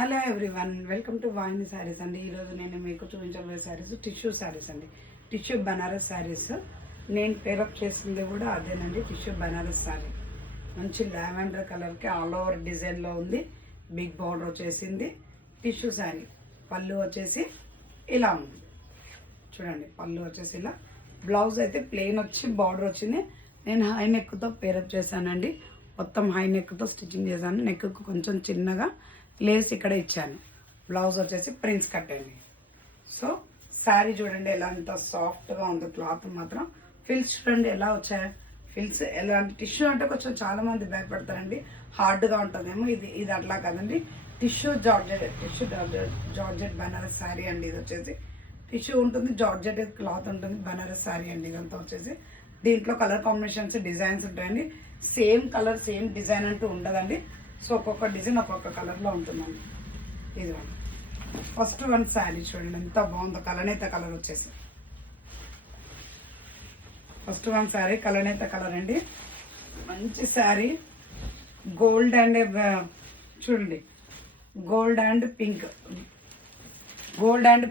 Hello everyone, welcome to వాహిని శారీస్ అండి. ఈరోజు నేను మీకు చూపించబోయే శారీస్ టిష్యూ శారీస్ అండి. టిష్యూ బనారస్ శారీస్. నేను పేరప్ చేసింది కూడా అదేనండి, టిష్యూ బనారస్ శారీ. మంచి లావెండర్ కలర్కి ఆల్ ఓవర్ డిజైన్లో ఉంది. బిగ్ బార్డర్ వచ్చేసింది. టిష్యూ శారీ. పళ్ళు వచ్చేసి ఇలా ఉంది చూడండి. పళ్ళు వచ్చేసి ఇలా. బ్లౌజ్ అయితే ప్లెయిన్ వచ్చి బార్డర్ వచ్చింది. నేను హై నెక్తో పేరప్ చేశానండి. మొత్తం హై నెక్తో స్టిచ్చింగ్ చేశాను. నెక్కు కొంచెం చిన్నగా లేస్ ఇక్కడ ఇచ్చాను. బ్లౌజ్ వచ్చేసి ప్రిన్స్ కట్ అండి. సో శారీ చూడండి ఎలా ఎంత సాఫ్ట్గా ఉందో. క్లాత్ మాత్రం ఫిల్స్ చూడండి ఎలా వచ్చాయి. ఫిల్స్ ఎలాంటి టిష్యూ అంటే కొంచెం చాలా మంది భయపడతారండి, హార్డ్గా ఉంటుందేమో. ఇది అట్లా కదండి. టిష్యూ జార్జెట్ బనారస్ శారీ అండి. ఇది వచ్చేసి టిష్యూ ఉంటుంది, జార్జెట్ క్లాత్ ఉంటుంది, బనారస్ శారీ అండి. ఇదంతా వచ్చేసి దీంట్లో కలర్ కాంబినేషన్స్ డిజైన్స్ ఉంటాయండి. సేమ్ కలర్ సేమ్ డిజైన్ అంటూ ఉండదండి. సో ఒక్కొక్క డిజైన్ ఒక్కొక్క కలర్లో ఉంటుందండి. ఇది ఫస్ట్ వన్ శారీ చూడండి ఎంత బాగుందో. కలనేత కలర్ వచ్చేసి ఫస్ట్ వన్ శారీ కలనేత కలర్ అండి. మంచి శారీ. గోల్డ్ అండ్ చూడండి, గోల్డ్ అండ్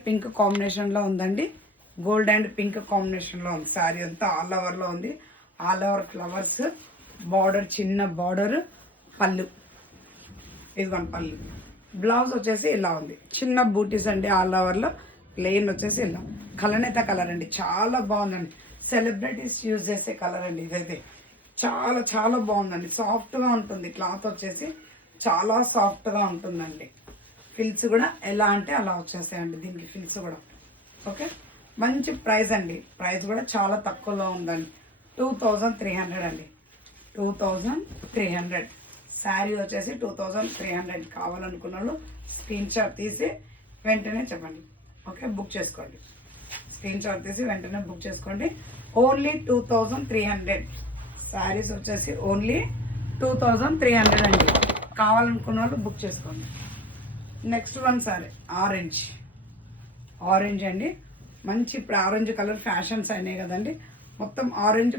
పింక్ కాంబినేషన్లో ఉందండి. గోల్డ్ అండ్ పింక్ కాంబినేషన్లో ఉంది. శారీ అంతా ఆల్ ఓవర్లో ఉంది. ఆల్ ఓవర్ ఫ్లవర్స్, బార్డర్ చిన్న బార్డర్, పళ్ళు ఇదిగోండి పళ్ళు. బ్లౌజ్ వచ్చేసి ఇలా ఉంది. చిన్న బూటీస్ అండి. ఆల్ ఓవర్లో ప్లెయిన్ వచ్చేసి ఇలా. కలనేత కలర్ అండి, చాలా బాగుందండి. సెలబ్రిటీస్ యూజ్ చేసే కలర్ అండి. ఇదైతే చాలా చాలా బాగుందండి. సాఫ్ట్గా ఉంటుంది. క్లాత్ వచ్చేసి చాలా సాఫ్ట్గా ఉంటుందండి. ఫిల్స్ కూడా ఎలా అంటే అలా వచ్చేసాయండి దీనికి ఫిల్స్ కూడా. ఓకే, మంచి ప్రైస్ అండి. ప్రైస్ కూడా చాలా తక్కువలో ఉందండి. 2300 అండి. 2300 శారీ వచ్చేసి 2300. కావాలనుకున్న వాళ్ళు స్క్రీన్ షాట్ తీసి వెంటనే చెప్పండి. ఓకే, బుక్ చేసుకోండి. స్క్రీన్ షాట్ తీసి వెంటనే బుక్ చేసుకోండి. ఓన్లీ 2300 శారీస్ వచ్చేసి ఓన్లీ 2300 అండి. కావాలనుకున్న వాళ్ళు బుక్ చేసుకోండి. నెక్స్ట్ వన్ శారీ ఆరెంజ్ అండి. మంచి ఇప్పుడు ఆరెంజ్ కలర్ ఫ్యాషన్స్ అయినాయి కదండి. మొత్తం ఆరెంజ్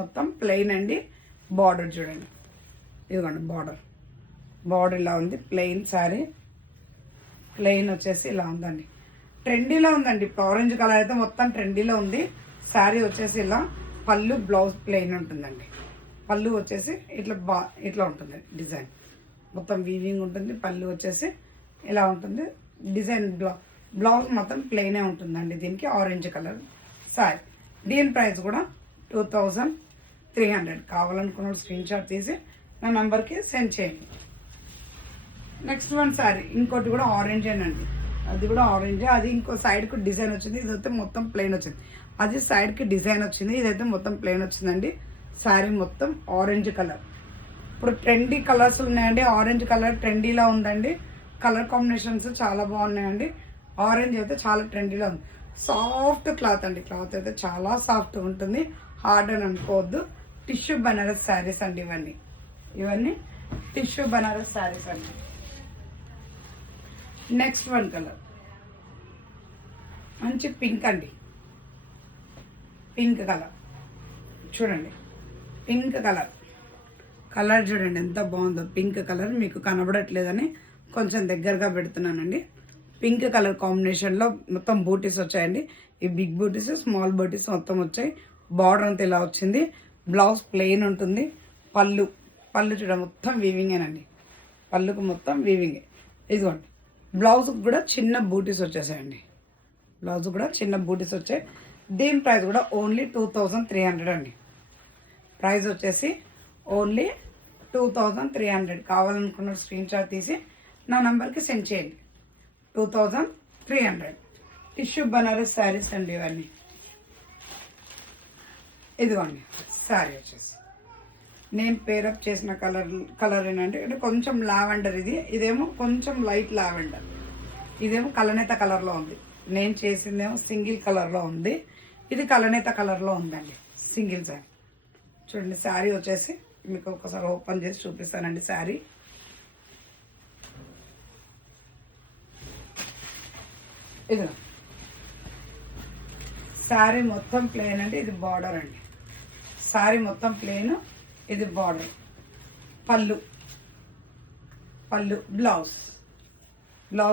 మొత్తం ప్లెయిన్ అండి. బార్డర్ చూడండి, ఇదిగోండి బార్డర్ ఇలా ఉంది. ప్లెయిన్ శారీ. ప్లెయిన్ వచ్చేసి ఇలా ఉందండి. ట్రెండీలో ఉందండి. ఇప్పుడు ఆరెంజ్ కలర్ అయితే మొత్తం ట్రెండీలో ఉంది. శారీ వచ్చేసి ఇలా. పళ్ళు బ్లౌజ్ ప్లెయిన్ ఉంటుందండి. పళ్ళు వచ్చేసి ఇట్లా ఉంటుంది డిజైన్. మొత్తం వీవింగ్ ఉంటుంది. పళ్ళు వచ్చేసి ఇలా ఉంటుంది డిజైన్. బ్లౌజ్ మొత్తం ప్లెయినే ఉంటుందండి. దీనికి ఆరెంజ్ కలర్ శారీ. దీని ప్రైస్ కూడా 2300. కావాలనుకున్న స్క్రీన్ షాట్ తీసి నా నెంబర్కి సెండ్ చేయండి. నెక్స్ట్ వన్ శారీ ఇంకోటి కూడా ఆరెంజేనండి. అది కూడా ఆరెంజే. అది ఇంకో సైడ్కి డిజైన్ వచ్చింది. ఇదైతే మొత్తం ప్లెయిన్ వచ్చింది. అది సైడ్కి డిజైన్ వచ్చింది. ఇదైతే మొత్తం ప్లెయిన్ వచ్చిందండి. శారీ మొత్తం ఆరెంజ్ కలర్. ఇప్పుడు ట్రెండీ కలర్స్ ఉన్నాయండి. ఆరెంజ్ కలర్ ట్రెండీలో ఉందండి. కలర్ కాంబినేషన్స్ చాలా బాగున్నాయండి. ఆరెంజ్ అయితే చాలా ట్రెండీలో ఉంది. సాఫ్ట్ క్లాత్ అండి. క్లాత్ అయితే చాలా సాఫ్ట్గా ఉంటుంది. హార్డ్ అని అనుకోవద్దు. టిష్యూ బనారస్ శారీస్ అండి ఇవన్నీ టిష్యూ బనారస్ శారీస్ అండి. నెక్స్ట్ వన్ కలర్ మంచి పింక్ అండి. పింక్ కలర్ చూడండి. పింక్ కలర్ చూడండి ఎంత బాగుందో. పింక్ కలర్ మీకు కనబడట్లేదని కొంచెం దగ్గరగా పెడుతున్నానండి. పింక్ కలర్ కాంబినేషన్లో మొత్తం బూటీస్ వచ్చాయండి. ఈ బిగ్ బూటీస్, స్మాల్ బూటీస్ మొత్తం వచ్చాయి. బార్డర్ అంతా ఇలా వచ్చింది. బ్లౌజ్ ప్లెయిన్ ఉంటుంది. పళ్ళు చూడ మొత్తం వీవింగేనండి. పళ్ళుకు మొత్తం వీవింగే. ఇదిగోండి బ్లౌజ్కి కూడా చిన్న బూటీస్ వచ్చేసాయండి. బ్లౌజ్ కూడా చిన్న బూటీస్ వచ్చాయి. దీని ప్రైస్ కూడా ఓన్లీ 2300 అండి. ప్రైస్ వచ్చేసి ఓన్లీ 2300. కావాలనుకున్న స్క్రీన్ షాట్ తీసి నా నెంబర్కి సెండ్ చేయండి. 2300 టిష్యూ బనారస్ శారీస్ అండి ఇవన్నీ. ఇదిగోండి శారీ వచ్చేసి నేను పేరప్ చేసిన కలర్ ఏంటంటే అంటే కొంచెం లావెండర్. ఇదేమో కొంచెం లైట్ లావెండర్. ఇదేమో కలనేత కలర్లో ఉంది. నేను చేసిందేమో సింగిల్ కలర్లో ఉంది. ఇది కలనేత కలర్లో ఉందండి. సింగిల్ శారీ చూడండి. శారీ వచ్చేసి మీకు ఒకసారి ఓపెన్ చేసి చూపిస్తానండి. శారీ ఇది శారీ మొత్తం ప్లెయిన్ అండి. ఇది బార్డర్ అండి. శారీ మొత్తం ప్లెయిన్. ఇది బార్డర్. పళ్ళు పళ్ళు, బ్లౌజ్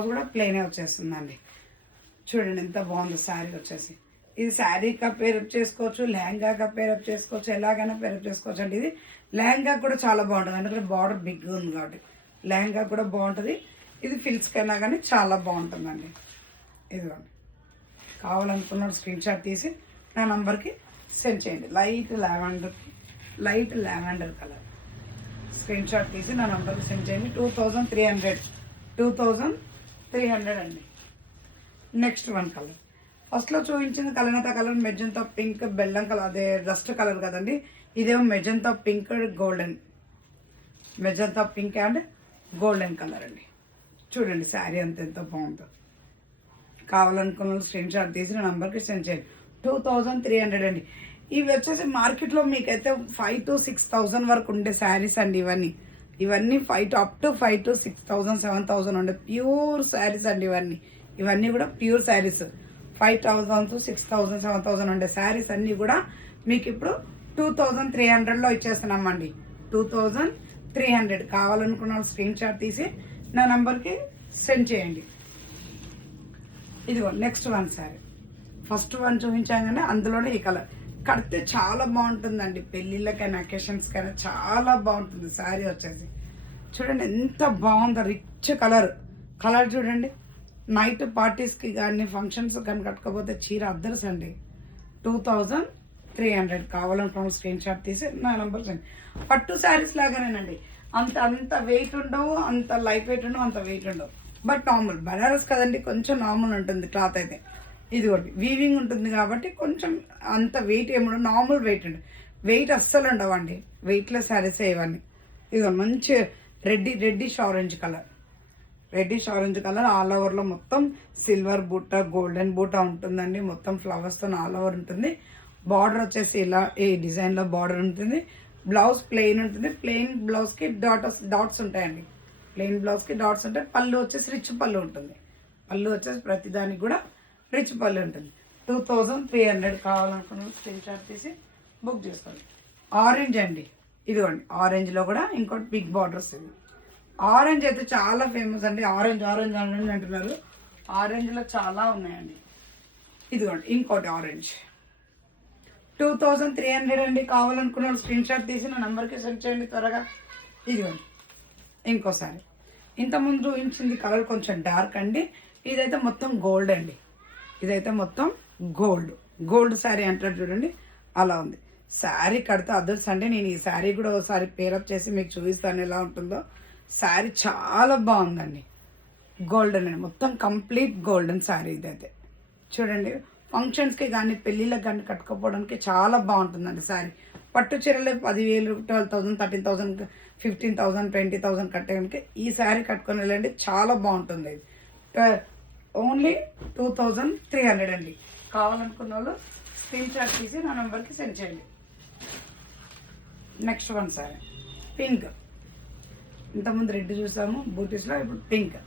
కూడా ప్లెయినే వచ్చేస్తుందండి. చూడండి ఎంత బాగుందో శారీ వచ్చేసి. ఇది శారీగా పేరప్ చేసుకోవచ్చు, లెహంగాగా పేరప్ చేసుకోవచ్చు, ఎలాగైనా పేరప్ చేసుకోవచ్చు అండి. ఇది లెహంగా కూడా చాలా బాగుంటుంది, ఎందుకంటే బార్డర్ బిగ్గా ఉంది కాబట్టి లెహంగా కూడా బాగుంటుంది. ఇది ఫిల్స్కైనా కానీ చాలా బాగుంటుందండి. ఇదిగోండి, కావాలనుకున్న స్క్రీన్ షాట్ తీసి నా నంబర్కి సెండ్ చేయండి. Light lavender colour screen shot తీసి నా నంబర్కి సెండ్ చేయండి. 2300 అండి. నెక్స్ట్ వన్ కలర్, ఫస్ట్లో చూపించింది కలనత కలర్, మెజంతా పింక్, బెల్లం కలర్, అదే రస్ట్ కలర్ కదండి. ఇదేమో magenta pink and golden colour అండి. చూడండి శారీ ఎంత బాగుందో. కావాలనుకున్న స్క్రీన్ షాట్ తీసి నా నంబర్కి సెండ్ చేయండి. 2300 అండి. ఇవి వచ్చేసి మార్కెట్లో మీకైతే 5,000 to 6,000 వరకు ఉండే శారీస్ అండి. ఇవన్నీ అప్ టు 5,000 to 6,000, 7,000 ఉండే ప్యూర్ శారీస్ అండి. ఇవన్నీ కూడా ప్యూర్ శారీస్. 5,000 to 6,000, 7,000 ఉండే శారీస్ అన్నీ కూడా మీకు ఇప్పుడు 2300లో ఇచ్చేస్తున్నామండి. 2300 కావాలనుకున్న స్క్రీన్ షాట్ తీసి నా నంబర్కి సెండ్ చేయండి. ఇదిగో next one sari, first one చూపించాగానే అందులోనే ఈ కలర్ కడితే చాలా బాగుంటుందండి. పెళ్ళిళ్ళకైనా అకేషన్స్కైనా చాలా బాగుంటుంది శారీ వచ్చేసి. చూడండి ఎంత బాగుందో, రిచ్ కలర్ చూడండి. నైట్ పార్టీస్కి కానీ ఫంక్షన్స్ కానీ కట్టుకోపోతే చీర అద్దర్స్ అండి. 2300 కావాలనుకున్న స్క్రీన్ షాట్ తీసి నా నెంబర్ సెండ్. పట్టు శారీస్ లాగానేనండి, అంత వెయిట్ ఉండవు, అంత లైట్ వెయిట్ ఉండవు, అంత వెయిట్ ఉండవు. బట్ నార్మల్ బనారస్ కదండి, కొంచెం నార్మల్ ఉంటుంది క్లాత్ అయితే. ఇది ఒకటి వీవింగ్ ఉంటుంది కాబట్టి కొంచెం అంత వెయిట్ ఏముండవు, నార్మల్ వెయిట్ ఉండదు. వెయిట్ అస్సలు ఉండవండి, వెయిట్లెస్ శారీస్ ఇవన్నీ. ఇదిగో మంచి రెడ్డిష్ ఆరెంజ్ కలర్ ఆల్ ఓవర్లో మొత్తం సిల్వర్ బూట, గోల్డెన్ బూట ఉంటుందండి. మొత్తం ఫ్లవర్స్తో ఆల్ ఓవర్ ఉంటుంది. బార్డర్ వచ్చేసి ఇలా ఈ డిజైన్లో బార్డర్ ఉంటుంది. బ్లౌజ్ ప్లెయిన్ ఉంటుంది. ప్లెయిన్ బ్లౌజ్కి డాట్స్ ఉంటాయండి. ప్లెయిన్ బ్లౌజ్కి డాట్స్ ఉంటాయి. పళ్ళు వచ్చేసి రిచ్ పళ్ళు ఉంటుంది. పళ్ళు వచ్చేసి ప్రతిదానికి కూడా రిచ్ పళ్ళు ఉంటుంది. 2300 కావాలనుకున్న స్క్రీన్ షాట్ తీసి బుక్ చేసుకోండి. ఆరెంజ్ అండి, ఇదిగోండి ఆరెంజ్లో కూడా ఇంకోటి బిగ్ బార్డర్స్. ఇది ఆరెంజ్ అయితే చాలా ఫేమస్ అండి. ఆరెంజ్ అంటున్నారు. ఆరెంజ్లో చాలా ఉన్నాయండి. ఇదిగోండి ఇంకోటి ఆరెంజ్. 2300 అండి. కావాలనుకున్న స్క్రీన్ షాట్ తీసి నా నెంబర్కి సెండ్ చేయండి త్వరగా. ఇదిగోండి ఇంకోసారి, ఇంతకుముందు చూపించింది కలర్ కొంచెం డార్క్ అండి. ఇదైతే మొత్తం గోల్డ్ అండి. ఇదైతే మొత్తం గోల్డ్ శారీ అంటారు చూడండి, అలా ఉంది. శారీ కడితే అదర్స్ అంటే నేను ఈ శారీ కూడా ఒకసారి పేరప్ చేసి మీకు చూపిస్తాను ఎలా ఉంటుందో. శారీ చాలా బాగుందండి. గోల్డెన్ అండి, మొత్తం కంప్లీట్ గోల్డెన్ శారీ ఇదైతే. చూడండి ఫంక్షన్స్కి కానీ పెళ్ళిళ్ళకి కానీ కట్టుకోపోవడానికి చాలా బాగుంటుందండి శారీ. పట్టు చీరలే 10,000, 12,000, 13,000, 15,000, 20,000 కట్టడానికి ఈ శారీ కట్టుకొని వెళ్ళండి, చాలా బాగుంటుంది. ఇది ఓన్లీ 2300 అండి. కావాలనుకున్న వాళ్ళు స్క్రీన్ షాట్ తీసి నా నెంబర్కి సెండ్ చేయండి. Next one sari pink. ఇంతకుముందు రెడ్ చూసాము బూటీస్లో, ఇప్పుడు పింక్.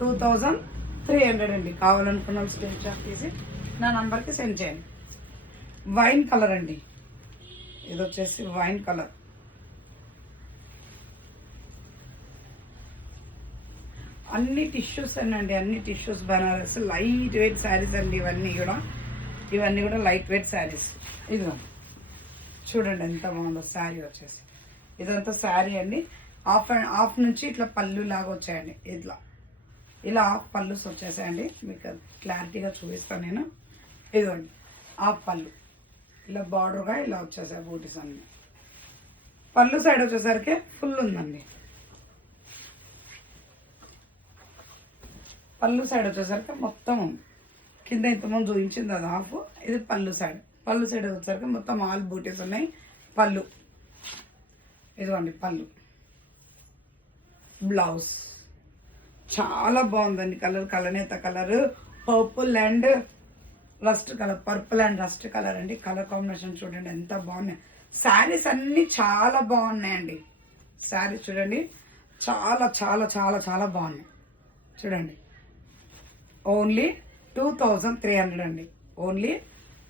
2300 అండి. కావాలనుకున్న వాళ్ళు స్క్రీన్ షాట్ తీసి నా నంబర్కి సెండ్ చేయండి. వైన్ కలర్ అండి, ఇది వచ్చేసి వైన్ కలర్. అన్ని టిష్యూస్ అండి, అన్ని tissues Banaras light weight saris అండి. ఇవన్నీ కూడా లైట్ వెయిట్ శారీస్. ఇదిగో చూడండి ఎంత బాగుందో శారీ వచ్చేసి. ఇదంతా శారీ అండి. హాఫ్ నుంచి ఇట్లా పళ్ళు లాగా వచ్చాయండి. ఇలా హాఫ్ పళ్ళుస్ వచ్చేసాయండి. మీకు క్లారిటీగా చూపిస్తాను నేను. ఇదిగోండి హాఫ్ పళ్ళు ఇలా బార్డర్గా ఇలా వచ్చేసాయి బూటీస్ అన్నీ. పళ్ళు సైడ్ వచ్చేసరికి ఫుల్ ఉందండి. పళ్ళు సైడ్ వచ్చేసరికి మొత్తం కింద ఇంతకుముందు చూపించింది అది హాఫ్, ఇది పళ్ళు సైడ్ వచ్చేసరికి మొత్తం ఆల్ బూటీస్ ఉన్నాయి. పళ్ళు ఇదిగోండి పళ్ళు. బ్లౌజ్ చాలా బాగుందండి. కలనేత colour, purple and rust colour అండి. కలర్ కాంబినేషన్ చూడండి ఎంత బాగున్నాయి. శారీస్ అన్నీ చాలా బాగున్నాయండి. శారీ చూడండి చాలా చాలా చాలా చాలా బాగున్నాయి. చూడండి ఓన్లీ 2300 అండి. ఓన్లీ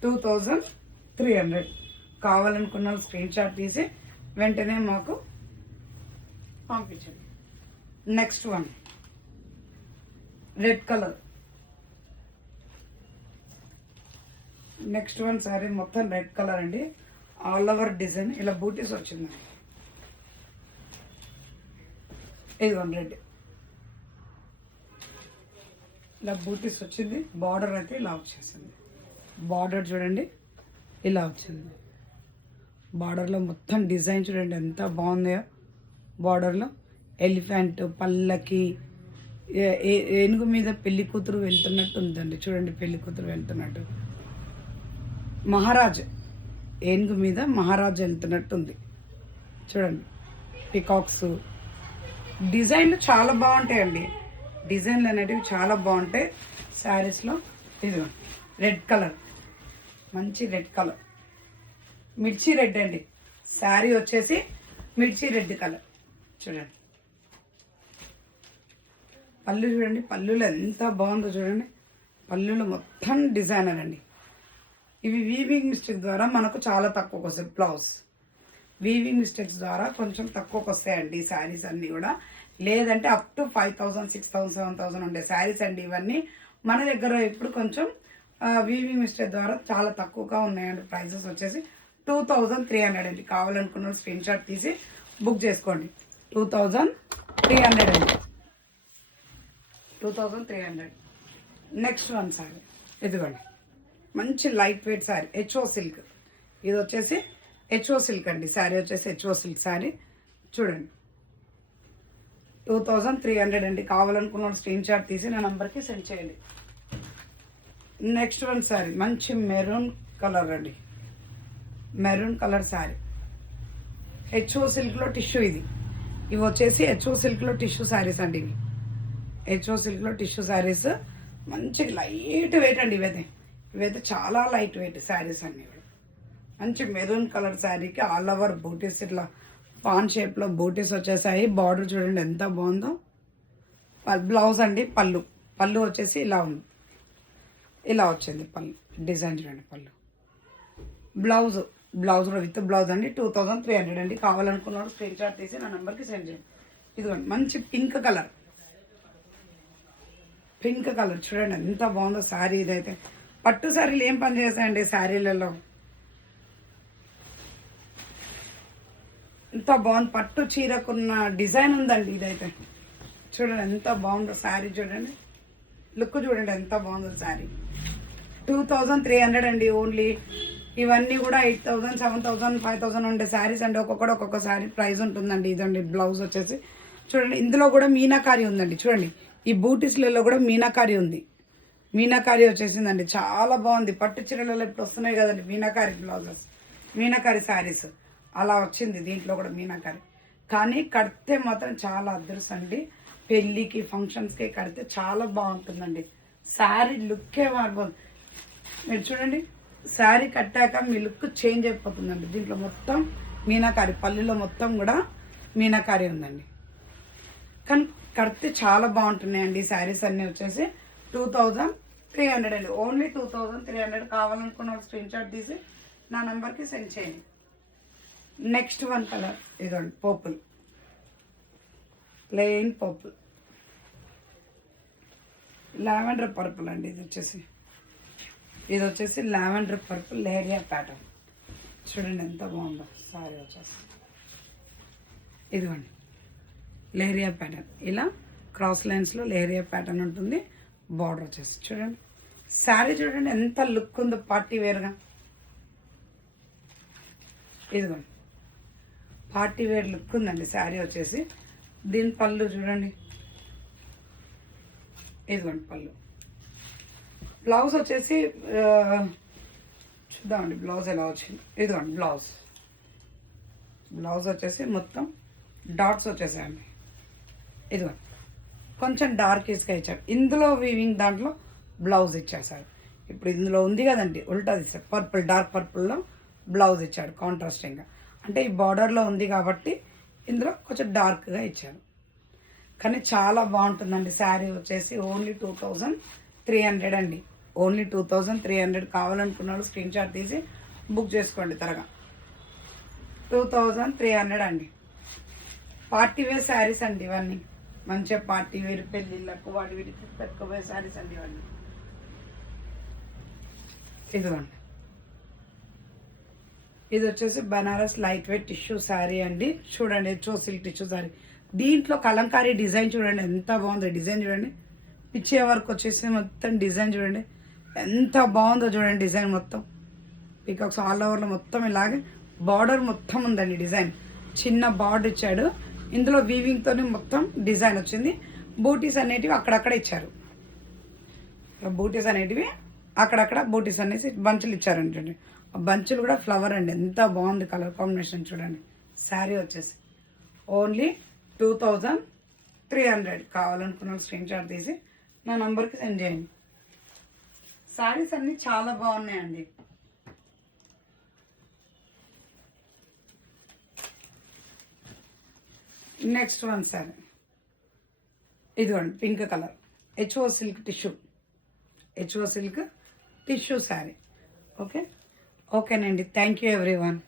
2300. కావాలనుకున్న స్క్రీన్ షాట్ తీసి వెంటనే మాకు పంపించండి. Next one red colour. Next one sorry మొత్తం రెడ్ కలర్ అండి. ఆల్ ఓవర్ డిజైన్ ఇలా బూటీస్ వచ్చిందండి. ఇది వన్ రెడ్ ఇలా బూటీస్ వచ్చింది. బార్డర్ అయితే ఇలా వచ్చేసింది. బార్డర్ చూడండి ఇలా వచ్చింది. బార్డర్లో మొత్తం డిజైన్ చూడండి ఎంత బాగుందో. బార్డర్లో ఎలిఫెంట్, పల్లకి, ఏనుగు మీద పెళ్లి కూతురు వెళ్తున్నట్టు ఉందండి. చూడండి పెళ్లి కూతురు వెళ్తున్నట్టు. మహారాజ్ ఏనుగు మీద మహారాజు వెళ్తున్నట్టు ఉంది చూడండి. పికాక్స్ డిజైన్లు చాలా బాగుంటాయండి. డిజైన్లు అనేటివి చాలా బాగుంటాయి శారీస్లో. ఇది రెడ్ కలర్, మంచి రెడ్ కలర్, మిర్చి రెడ్ అండి. శారీ వచ్చేసి మిర్చి రెడ్ కలర్ చూడండి. పళ్ళు చూడండి, పళ్ళులో ఎంత బాగుందో చూడండి. పళ్ళులో మొత్తం డిజైనర్ అండి. ఇవి వీవింగ్ మిస్టేక్ ద్వారా మనకు చాలా తక్కువకి వస్తాయి. బ్లౌజ్ వీవింగ్ మిస్టేక్స్ ద్వారా కొంచెం తక్కువకి వస్తాయండి ఈ శారీస్ అన్నీ కూడా. లేదంటే అప్ టు 5,000, 6,000, 7,000 ఉండే శారీస్ అండి ఇవన్నీ. మన దగ్గర ఇప్పుడు కొంచెం వీవింగ్ మిస్టేక్ ద్వారా చాలా తక్కువగా ఉన్నాయండి. ప్రైజెస్ వచ్చేసి 2,300 అండి. కావాలనుకున్న స్క్రీన్ షాట్ తీసి బుక్ చేసుకోండి. 2,300 అండి. 2,300. నెక్స్ట్ వన్ సారీ ఇదిగోండి, మంచి light weight sari, HO silk. ఇది వచ్చేసి హెచ్ఓ సిల్క్ అండి. శారీ వచ్చేసి హెచ్ఓ సిల్క్ శారీ చూడండి. 2,300 అండి. కావాలనుకున్న స్క్రీన్ షాట్ తీసి నా నంబర్కి సెండ్ చేయండి. నెక్స్ట్ వన్ శారీ మంచి మెరూన్ కలర్ అండి. మెరూన్ కలర్ శారీ హెచ్ఓ సిల్క్లో టిష్యూ. ఇవి వచ్చేసి హెచ్ఓ సిల్క్లో టిష్యూ శారీస్ అండి. హెచ్ఓ సిల్క్లో టిష్యూ శారీస్ మంచి లైట్ వెయిట్ అండి. ఇవైతే చాలా లైట్ వెయిట్ శారీస్ అన్నీ కూడా. మంచి మెరూన్ కలర్ శారీకి ఆల్ ఓవర్ బూటీస్ ఇట్లా పాన్ షేప్లో బూటీస్ వచ్చేసాయి. బార్డర్ చూడండి ఎంత బాగుందో. బ్లౌజ్ అండి, పళ్ళు వచ్చేసి ఇలా ఉంది, ఇలా వచ్చింది పళ్ళు డిజైన్ చూడండి. బ్లౌజ్ విత్ బ్లౌజ్ అండి. 2,300 అండి. కావాలనుకున్నాడు స్క్రీన్ షాట్ తీసి నా నెంబర్కి సెండ్ చేయండి. ఇదిగోండి మంచి పింక్ కలర్ చూడండి ఎంత బాగుందో శారీ. ఇదైతే పట్టు శారీలు ఏం పని చేస్తాయండి శారీలలో. ఎంత బాగుంది, పట్టు చీరకున్న డిజైన్ ఉందండి. ఇదైతే చూడండి ఎంత బాగుందో శారీ. చూడండి లుక్ చూడండి ఎంత బాగుందో శారీ. 2,300 అండి ఓన్లీ. ఇవన్నీ కూడా 8,000, 7,000, 5,000 ఉండే శారీస్ అండి. ఒక్కొక్క శారీ ప్రైస్ ఉంటుందండి. ఇదండి బ్లౌజ్ వచ్చేసి చూడండి. ఇందులో కూడా మీనాకారి ఉందండి. చూడండి ఈ బూటీస్లలో కూడా మీనాకారి ఉంది. మీనాకారి వచ్చేసిందండి. చాలా బాగుంది. పట్టు చీరలలో ఇప్పుడు వస్తున్నాయి కదండి మీనాకారి బ్లౌజెస్, మీనాకారి శారీస్. అలా వచ్చింది దీంట్లో కూడా మీనాకారి. కానీ కడితే మాత్రం చాలా అదృష్టం అండి. పెళ్ళికి ఫంక్షన్స్కి కడితే చాలా బాగుంటుందండి. శారీ లుక్కే మారిపోతుంది. మీరు చూడండి శారీ కట్టాక మీ లుక్ చేంజ్ అయిపోతుందండి. దీంట్లో మొత్తం మీనాకారి, పళ్ళులో మొత్తం కూడా మీనాకారి ఉందండి. కానీ కడితే చాలా బాగుంటున్నాయండి ఈ శారీస్ అన్నీ వచ్చేసి 2,300 అండి. ఓన్లీ 2,300. కావాలనుకున్న స్క్రీన్ షాట్ తీసి నా నెంబర్కి సెండ్ చేయండి. నెక్స్ట్ వన్ కలర్ ఇదండి purple, plain purple, lavender purple అండి. ఇది వచ్చేసి లావెండర్ పర్పుల్ లేరియా ప్యాటర్న్. చూడండి ఎంత బాగుందో సారీ వచ్చేసి. ఇదిగోండి లేరియా ప్యాటర్న్, ఇలా క్రాస్ లైన్స్లో లేరియా ప్యాటర్న్ ఉంటుంది. బార్డర్ వచ్చేసి చూడండి. శారీ చూడండి ఎంత లుక్ ఉందో పార్టీ వేర్గా. ఇదిగోండి పార్టీ వేర్ లుక్ ఉందండి శారీ వచ్చేసి. దీని పళ్ళు చూడండి. ఇదిగోండి పళ్ళు. బ్లౌజ్ వచ్చేసి చూద్దామండి బ్లౌజ్ ఎలా వచ్చింది. ఇదిగోండి బ్లౌజ్ వచ్చేసి మొత్తం డాట్స్ వచ్చేసాయండి. ఇదిగోండి కొంచెం డార్కిష్గా ఇచ్చాడు. ఇందులో వీవింగ్ దాంట్లో బ్లౌజ్ ఇచ్చేసాడు. ఇప్పుడు ఇందులో ఉంది కదండి ఉల్టా తీసాడు. పర్పుల్, డార్క్ పర్పుల్లో బ్లౌజ్ ఇచ్చాడు కాంట్రాస్టింగ్గా. అంటే ఈ బార్డర్లో ఉంది కాబట్టి ఇందులో కొంచెం డార్క్గా ఇచ్చాడు. కానీ చాలా బాగుంటుందండి శారీ వచ్చేసి. ఓన్లీ 2,300 అండి. ఓన్లీ 2,300. కావాలనుకున్నాడు స్క్రీన్ షాట్ తీసి బుక్ చేసుకోండి త్వరగా. 2,300 అండి. పార్టీ వేర్ శారీస్ అండి ఇవన్నీ. మంచిగా పార్టీ వేర్, పెళ్ళిళ్ళకు వాటి వీటికి పెట్టుకోబోయే శారీస్ అండి ఇవన్నీ. ఇదిగోండి, ఇది వచ్చేసి Banaras light weight tissue sari అండి. చూడండి, హెచ్ఓ సిల్క్ టిష్యూ శారీ. దీంట్లో కలంకారీ డిజైన్ చూడండి ఎంత బాగుందో. డిజైన్ చూడండి, పిచ్చే వరకు వచ్చేసి మొత్తం డిజైన్ చూడండి ఎంత బాగుందో. చూడండి డిజైన్ మొత్తం పీకాక్స్ ఆల్ ఓవర్లో మొత్తం ఇలాగే బార్డర్ మొత్తం ఉందండి. డిజైన్ చిన్న బార్డర్ ఇచ్చాడు. ఇందులో వీవింగ్తోనే మొత్తం డిజైన్ వచ్చింది. బూటీస్ అనేటివి అక్కడక్కడ ఇచ్చారు. బూటీస్ అనేటివి అక్కడక్కడ బూటీస్ అనేసి బంచులు ఇచ్చారంటండి. ఆ బంచులు కూడా ఫ్లవర్ అండి. ఎంత బాగుంది కలర్ కాంబినేషన్ చూడండి. శారీ వచ్చేసి ఓన్లీ 2300. కావాలనుకున్న స్క్రీన్ షాట్ తీసి నా నంబర్కి సెండ్ చేయండి. శారీస్ అన్నీ చాలా బాగున్నాయండి. నెక్స్ట్ వన్ శారీ ఇదిగోండి, పింక్ కలర్ హెచ్ఓ సిల్క్ టిష్యూ శారీ. ఓకేనండి. Thank you everyone.